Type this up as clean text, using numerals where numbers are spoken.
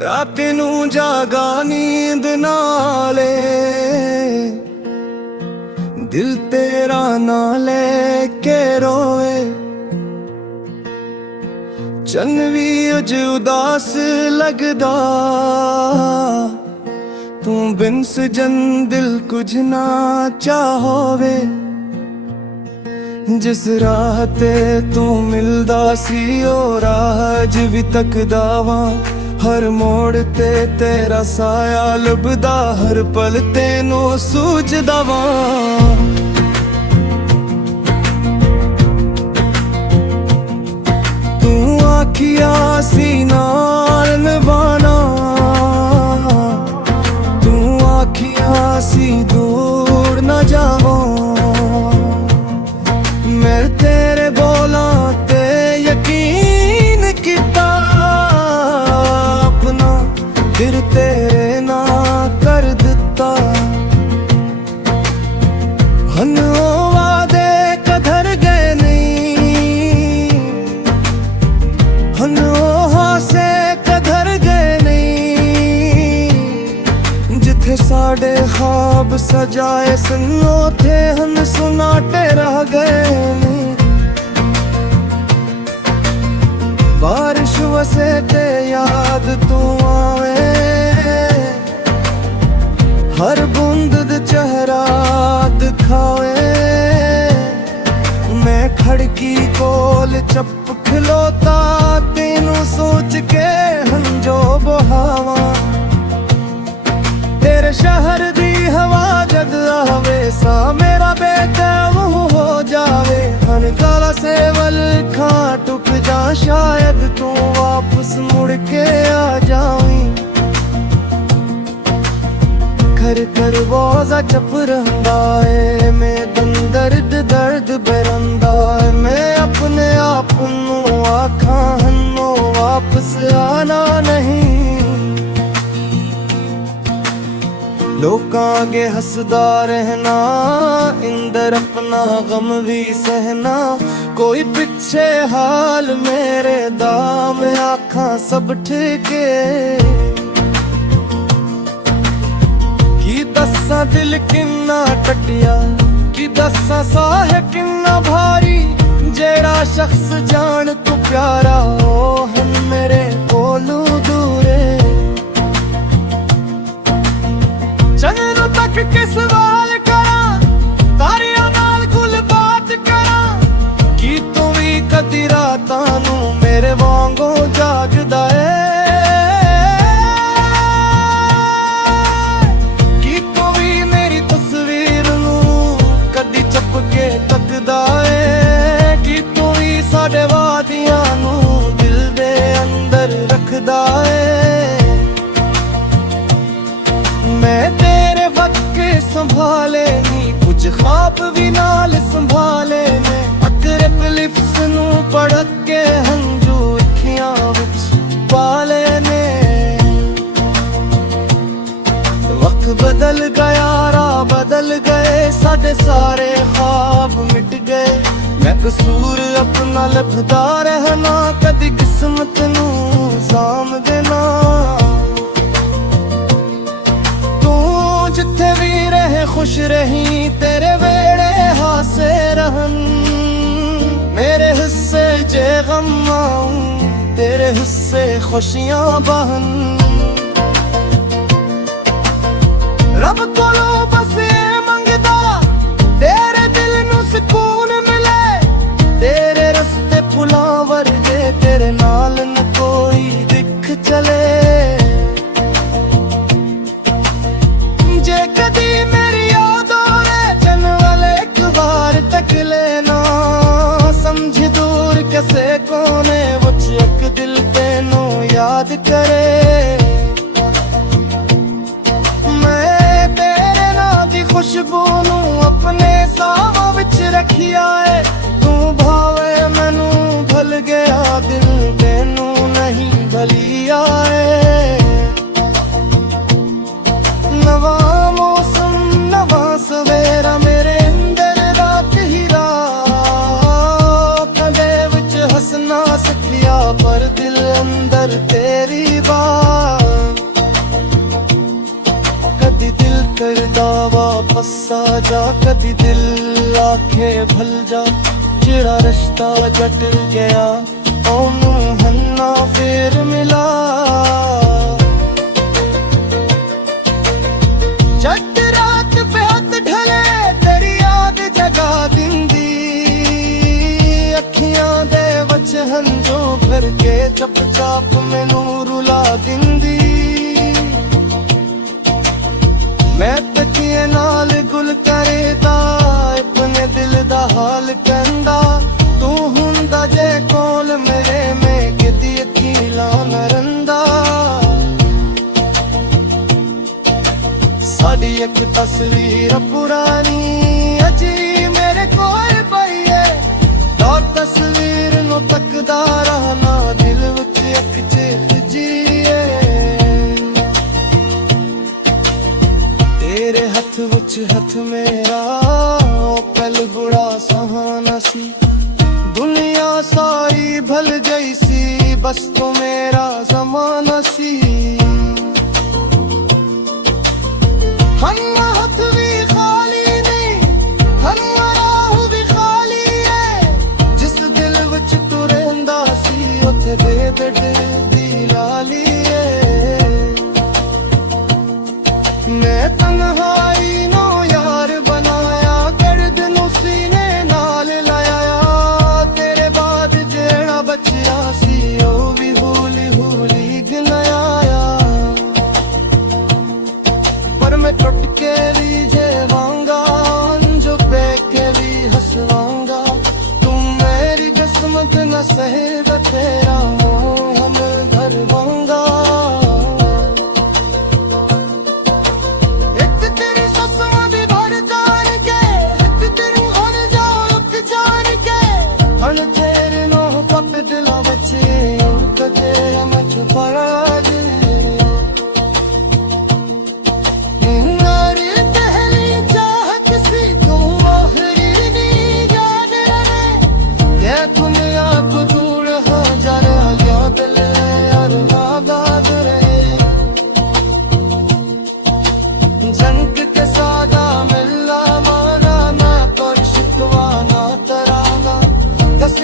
रात नू जागा नींद नाले दिल तेरा ना लेके रोए। चन भी अज उदास लगदा तू बिन सजन दिल कुछ ना चाहोवे। जिस राह ते तू मिलदा सी ओ राह अज भी तकदा वां। हर मोड़ ते तेरा साया लभदा हर पल तेनों सूझदा वां। तू आखिया सी नाल निभाना, तू आखिया सी दूर न जावां। मैं तेरे बोलां ते यकीन किता, अपना दिल तेरे ना कर दिता। हन ओ वादे कदर गए नहीं, हन ओ हासे कदर गए नहीं। जिथे साडे ख्वाब सजाए सन उथे हन सुनाटे रह गए नहीं। बारिश वसे ते याद तू आवे, हर बूंद चेहरा दिखावे। मैं खड़की कोल चप खिलोता तेनू सोच के हंजो बहावा। तेरे शहर दी हवा जद आवे सा मेरा बेताब हो जावे। हन काला सेवल खा टुक जा शायद तू वापस मुड़ के आ जावी। कर कर बोझा चप रहा है मैं दम दर्द दर्द बरंदा है। मैं अपने आप नू आखा हन्नो वापस आना नहीं। लोकां आगे हसदा रहना इंदर अपना गम भी सहना। कोई पिछे हाल मेरे दाम आखा सब ठीके। की दसा दिल किन्ना टटिया, की दसा साह किन्ना भारी। जेड़ा शख्स जान तू प्यारा हो हम मेरे कोलू दूरे। चन्नू तक के सवाल करा, तारियां नाल गुल बात करा। की तू भी कदी रातां नू मेरे वांगों जागदा है। की तू भी मेरी तस्वीर नू कदी चप के तकदा है। की तू भी साडे वादियां नू दिल दे अंदर रखदा है। मैं तेरे वक्त संभाले नी कुछ ख्वाब भी नाल संभाले ने। अकरब लिप्स नू पड़क के हंजू अखियां विच पाले ने। वक्त बदल गया राह बदल गए साडे सारे ख्वाब मिट गए। मैं कसूर अपना लभदा रहना कदी किस्मत नू साम देना। जिथे भी रहे खुश रही तेरे वेड़े हासे रहन। मेरे हिस्से जे गम आऊं तेरे हिस्से खुशियां बहन। रब कोलो बस ये मंगदा तेरे दिल नू सुकून मिले। तेरे रस्ते फुलां वर्गे तेरे नाल न कोई दिख चले। जे कदी मेरी याद आवे चन वाले एक बार तक लेना। समझ दूर कैसे कोने वो एक दिल तेनू याद करे। मैं तेरे नाम दी खुशबू नू अपने सावां विच रखिया है। तू भावे मैनू भल गया दिल तेनू नहीं भलिया है। नवा मौसम नवा सवेरा मेरे अंदर रात ही रात। कदे विच हंसना सिखिया पर दिल अंदर तेरी बात। जा कदी दिल आखे भल जा जेड़ा रिश्ता जट गया ओनू हन्ना फेर मिला जट रात पे हथ ढले तेरी याद जगा दिंदी अखियां दे वच हंजो भर के चप चाप मैनू रुला दिंदी मैं तकिए नाल गुल करेदा अपने दिल दा हाल कहंदा तू हुंदा जे कोल मेरे में किती अकीला न रंदा साडी एक तस्वीर पुरानी अजी मेरे कोल पई है दौर तस्वीर नु तकदा रहना दिल विच एक चित जीए तेरे हथ विच हथ मेरा पल बुड़ा सहाना सी दुनिया सारी भल गई सी बस तो मेरा जमाना सी हन्ना हथ भी खाली नहीं हन्ना राह भी खाली है जिस दिल विच तू रहिंदा सी उत्थे दे दे दी लाली है मैं तन्हाई नो यार बनाया गर्द नू सीने नाल लाया तेरे बाद जेड़ा बचिया सी ओ भी हौली हौली गिनाया पर मैं टुट के भी जेवांगा जो पे के भी हंसवांगा तुम मेरी किस्मत न सहेगा तेरा मोह मैं भरवांगा एक तेरी ससुर भी भर जान के एक तेरी हन जाओ उठ जान के हन तेरे नो पप दिला बच्चे कदे मच पड़ा जंग के सादा मिला माना ना कर शिकवा ना तराना दस